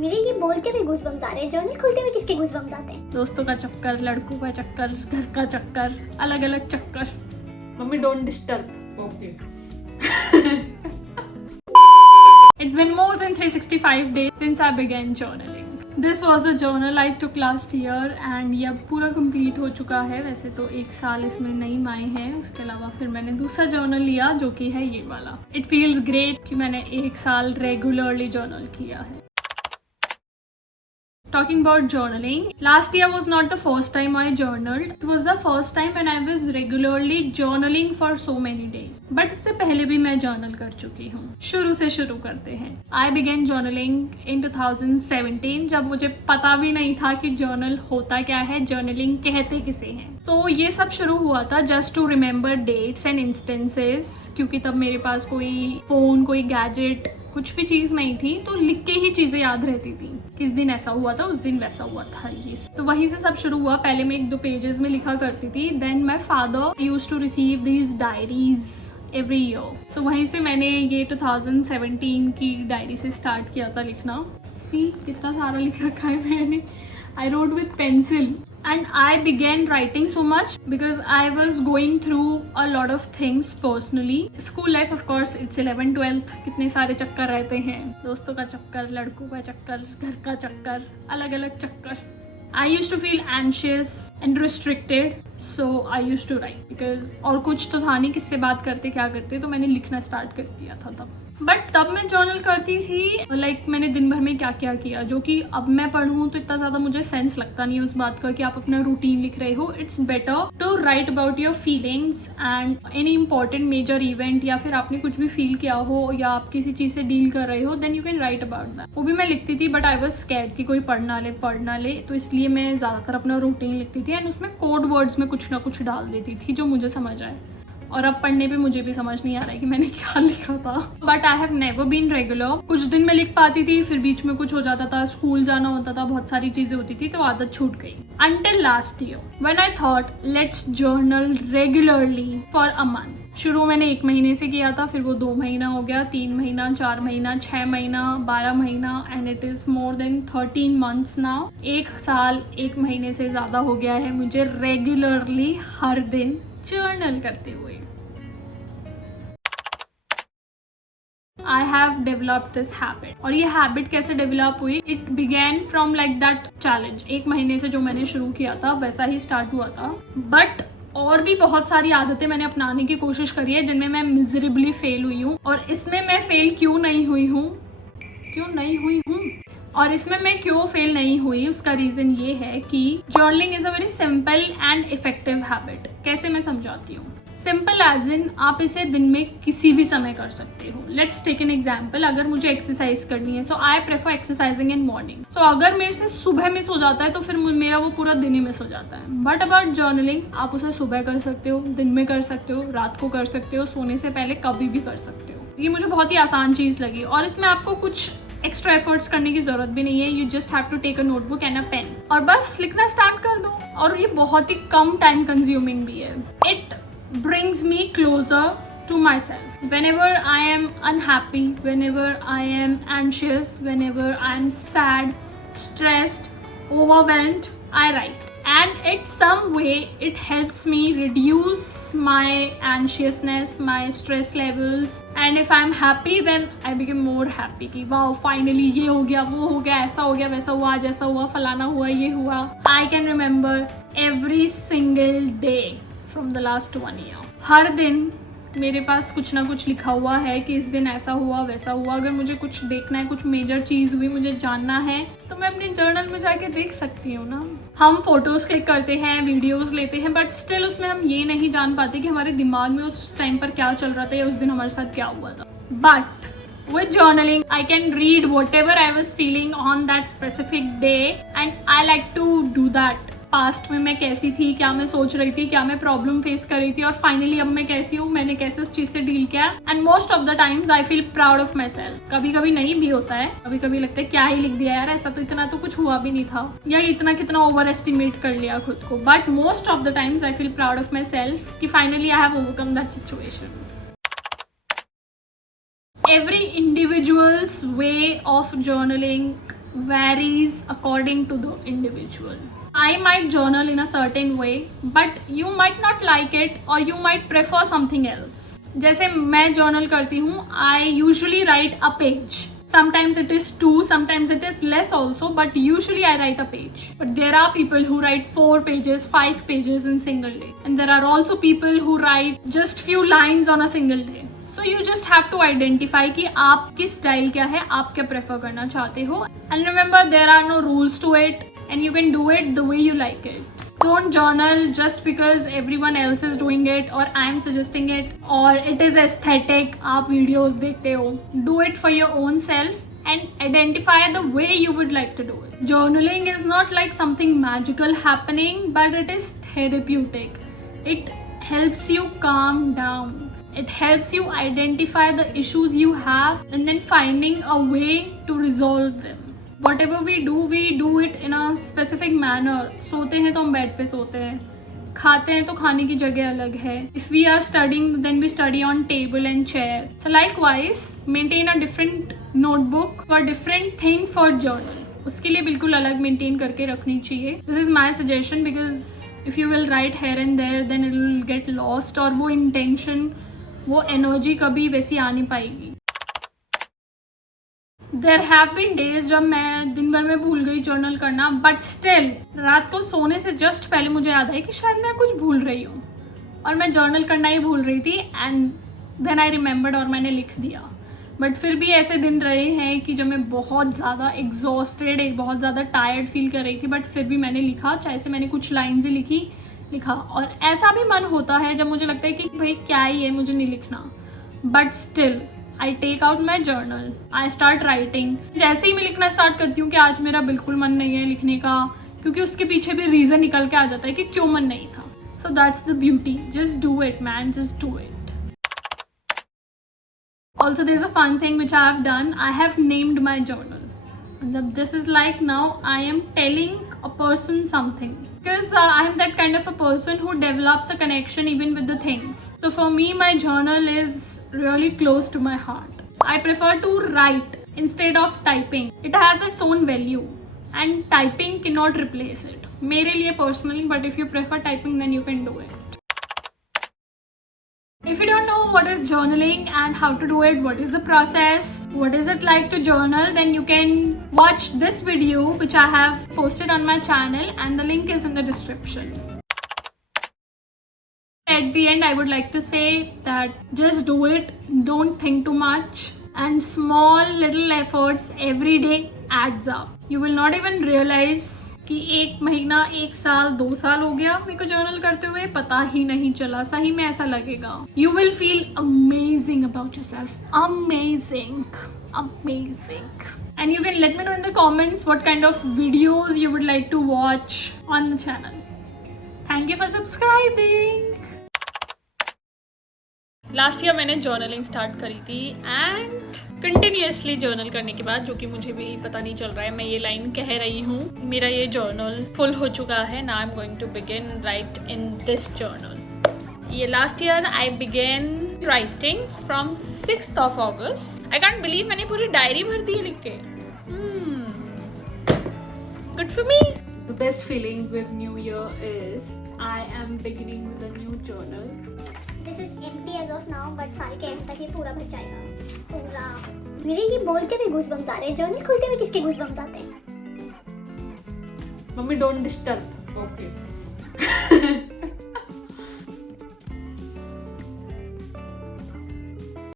मेरे ये बोलते हुए गूज़बम्स आ रहे हैं, जर्नल खोलते हुए किसके गूज़बम्स आते हैं? दोस्तों का चक्कर, लड़कों का चक्कर, घर का चक्कर, अलग अलग चक्कर। Mummy don't disturb. Okay. It's been more than 365 days since I began journaling. This was the journal I took last year and ये अब पूरा कंप्लीट हो चुका है। वैसे तो 1 साल इसमें नई आए हैं, उसके अलावा फिर मैंने दूसरा जर्नल लिया जो कि है ये वाला। It feels great कि मैंने 1 साल रेगुलरली जर्नल किया है। Talking about journaling, last year was not the first time I journaled. It was the first time when I was regularly journaling for so many days. But इससे पहले भी मैं journal कर चुकी हूँ। शुरू से शुरू करते हैं। I began journaling in 2017 जब मुझे पता भी नहीं था कि journal होता क्या है, journaling कहते किसे हैं। तो ये सब शुरू हुआ था just to remember dates and instances, क्योंकि तब मेरे पास कोई फोन, कोई गैजेट, कुछ भी चीज नहीं थी, तो लिख के ही चीजें याद रहती थी। किस दिन ऐसा हुआ था, उस दिन वैसा हुआ था, ये तो वहीं से सब शुरू हुआ। पहले मैं 1-2 पेजेस में लिखा करती थी। Then my father used to receive these diaries every year. So वहीं से मैंने ये 2017 की डायरी से स्टार्ट किया था लिखना। सी कितना सारा लिख रखा है मैंने। I wrote with pencil and I began writing so much because I was going through a lot of things personally. School life of course it's 11th 12th, कितने सारे चक्कर रहते हैं, दोस्तों का चक्कर, लड़कों का चक्कर, घर का चक्कर, अलग अलग चक्कर। I used to feel anxious and restricted, so I used to write because और कुछ तो था नहीं, किससे बात करते क्या करते, तो मैंने लिखना स्टार्ट कर दिया था तब। बट तब मैं जर्नल करती थी लाइक मैंने दिन भर में क्या क्या किया, जो कि अब मैं पढ़ूँ तो इतना ज़्यादा मुझे सेंस लगता नहीं है उस बात का कि आप अपना रूटीन लिख रहे हो। It's better to write about your feelings and any important major event, या फिर आपने कुछ भी फील किया हो या आप किसी चीज़ से डील कर रहे हो, then you can write about that. वो भी मैं लिखती थी, बट आई वॉज स्कैर्ड कि कोई पढ़ ना ले, तो इसलिए मैं ज़्यादातर अपना रूटीन लिखती थी एंड उसमें कोड वर्ड्स में कुछ ना कुछ डाल देती थी जो मुझे समझ आए। और अब पढ़ने पे मुझे भी समझ नहीं आ रहा है कि मैंने क्या लिखा था। But I have never been regular. कुछ दिन मैं लिख पाती थी, फिर बीच में कुछ हो जाता था, स्कूल जाना होता था, बहुत सारी चीजें होती थी, तो आदत छूट गई। Until last year when I thought let's journal regularly for a month. शुरू मैंने 1 महीने से किया था, फिर वो 2 महीना हो गया, 3 महीना, 4 महीना, 6 महीना, 12 महीना and it is more than 13 months now. 1 साल 1 महीने से ज्यादा हो गया है मुझे रेगुलरली हर दिन जर्नल करते हुए। I have developed this habit। और ये हैबिट कैसे डेवलप हुई? It began from like that challenge। 1 महीने से जो मैंने शुरू किया था वैसा ही स्टार्ट हुआ था, बट और भी बहुत सारी आदतें मैंने अपनाने की कोशिश करी है जिनमें मैं मिजरेबली फेल हुई हूँ। और इसमें मैं फेल क्यों नहीं हुई हूँ और इसमें मैं क्यों फेल नहीं हुई, उसका रीजन ये है कि journaling is a very simple and effective habit. कैसे मैं समझाती हूँ। सिंपल एज इन आप इसे दिन में किसी भी समय कर सकते हो। Let's take an example. अगर मुझे एक्सरसाइज करनी है, so I prefer exercising in morning. So अगर मेरे से सुबह मिस हो जाता है तो फिर मेरा वो पूरा दिन ही मिस हो जाता है। बट अबाउट जर्नलिंग, आप उसे सुबह कर सकते हो, दिन में कर सकते हो, रात को कर सकते हो, सोने से पहले कभी भी कर सकते हो। ये मुझे बहुत ही आसान चीज लगी और इसमें आपको कुछ एक्स्ट्रा एफर्ट्स करने की जरूरत भी नहीं है। You just have to take a notebook and a pen और बस लिखना स्टार्ट कर दो। और ये बहुत ही कम टाइम कंज्यूमिंग भी है। It brings me closer to myself. Whenever I am unhappy, whenever I am anxious, whenever I am sad, stressed, overwhelmed, I write. And in some way it helps me reduce my anxiousness, my stress levels. And if I'm happy, then I become more happy कि wow, finally ये हो गया, वो हो गया, ऐसा हो गया, वैसा हुआ, आज ऐसा हुआ, फलाना हुआ, ये हुआ। I can remember every single day from the last 1 year। हर दिन मेरे पास कुछ ना कुछ लिखा हुआ है कि इस दिन ऐसा हुआ, वैसा हुआ। अगर मुझे कुछ देखना है, कुछ मेजर चीज हुई, मुझे जानना है, तो मैं अपने जर्नल में जाके देख सकती हूँ ना। हम फोटोज क्लिक करते हैं, वीडियोस लेते हैं, बट स्टिल उसमें हम ये नहीं जान पाते कि हमारे दिमाग में उस टाइम पर क्या चल रहा था या उस दिन हमारे साथ क्या हुआ था। But with journaling I can read whatever I was feeling on that specific day and I like to do that। Past में मैं कैसी थी, क्या मैं सोच रही थी, क्या मैं प्रॉब्लम फेस कर रही थी, और फाइनली अब मैं कैसी हूँ, मैंने कैसे उस चीज से डील किया। And most of the times I feel proud of my self. कभी कभी नहीं भी होता है, कभी कभी लगता है क्या ही लिख दिया यार, ऐसा तो इतना तो कुछ हुआ भी नहीं था, या इतना कितना ओवर एस्टिमेट कर लिया खुद को। But most of the times I feel proud of my self कि finally I have overcome that situation. Every individual's way of journaling varies according to the individual. I might journal in a certain way, but you might not like it or you might prefer something else. जैसे मैं journal करती हूँ, I usually write a page. Sometimes it is 2, sometimes it is less also, but usually I write a page. But there are people who write 4 pages, 5 pages in single day. And there are also people who write just few lines on a single day. So you just have to identify कि आपकी style क्या है, आप क्या prefer करना चाहते हो. And remember, there are no rules to it and you can do it the way you like it. Don't journal just because everyone else is doing it or I am suggesting it or it is aesthetic. आप videos देखते हो. Do it for your own self and identify the way you would like to do it. Journaling is not like something magical happening, but it is therapeutic. It helps you calm down. It helps you identify the issues you have and then finding a way to resolve them. Whatever we do it in a specific manner. सोते हैं तो हम bed पे सोते हैं, खाते हैं तो खाने की जगह अलग है. If we are studying, then we study on table and chair. So likewise, maintain a different notebook or different thing for journal. उसके लिए बिल्कुल अलग maintain करके रखनी चाहिए. This is my suggestion because if you will write here and there, then it will get lost और वो intention, वो energy कभी वैसी आ नहीं पाएगी. There have been days जब मैं दिन भर में भूल गई जर्नल करना, बट स्टिल रात को सोने से जस्ट पहले मुझे याद आई कि शायद मैं कुछ भूल रही हूँ और मैं जर्नल करना ही भूल रही थी एंड देन आई रिमेंबर्ड और मैंने लिख दिया. बट फिर भी ऐसे दिन रहे हैं कि जब मैं बहुत ज़्यादा एग्जॉस्टेड, बहुत ज़्यादा टायर्ड फील कर रही थी, बट फिर भी मैंने लिखा, चाहे से मैंने कुछ लाइन्स ही लिखा. और ऐसा भी मन होता है जब मुझे लगता है कि भाई क्या ही है, मुझे नहीं लिखना, but still I take out my journal, I start writing. जैसे ही मैं लिखना स्टार्ट करती हूँ कि आज मेरा बिल्कुल मन नहीं है लिखने का, क्योंकि उसके पीछे भी रीज़न निकल के आ जाता है कि क्यों मन नहीं था. So that's the beauty. Just do it, man. Just do it. Also, there's a fun thing which I have done. I have named my journal. This is like now I am telling a person something because I am that kind of a person who develops a connection even with the things. So for me, my journal is really close to my heart. I prefer to write instead of typing. It has its own value and typing cannot replace it. मेरे लिए personally, but if you prefer typing, then you can do it. If you don't know what is journaling and how to do it, what is the process, what is it like to journal, then you can watch this video which I have posted on my channel and the link is in the description. At the end, I would like to say that just do it, don't think too much, and small little efforts every day adds up. You will not even realize कि 1 महीना, 1 साल, 2 साल हो गया मेरे को journal करते हुए, पता ही नहीं चला. सही में ऐसा लगेगा. You will feel amazing about yourself. Amazing. And you can let me know in the comments what kind of videos you would like to watch on the channel. Thank you for subscribing. Last year मैंने journaling start करी थी and continuously journal करने के बाद, जो कि मुझे भी पता नहीं चल रहा है मैं ये लाइन कह रही हूँ, मेरा ये जर्नल फुल हो चुका है. Now I am going to begin write in this journal. ये last year I began writing from 6th of August. I can't believe मैंने पूरी डायरी भर दी है लिख के. Good for me. The best feeling with new year is I am beginning with a new journal. This is empty as of now, but साल के एंड तक ये पूरा भर जाएगा. पूरा. मेरे ये बोलते हुए गूज़बम्स आ रहे हैं. जर्नल खोलते हुए किसके गूज़बम्स आते हैं? Mummy don't disturb. ओके.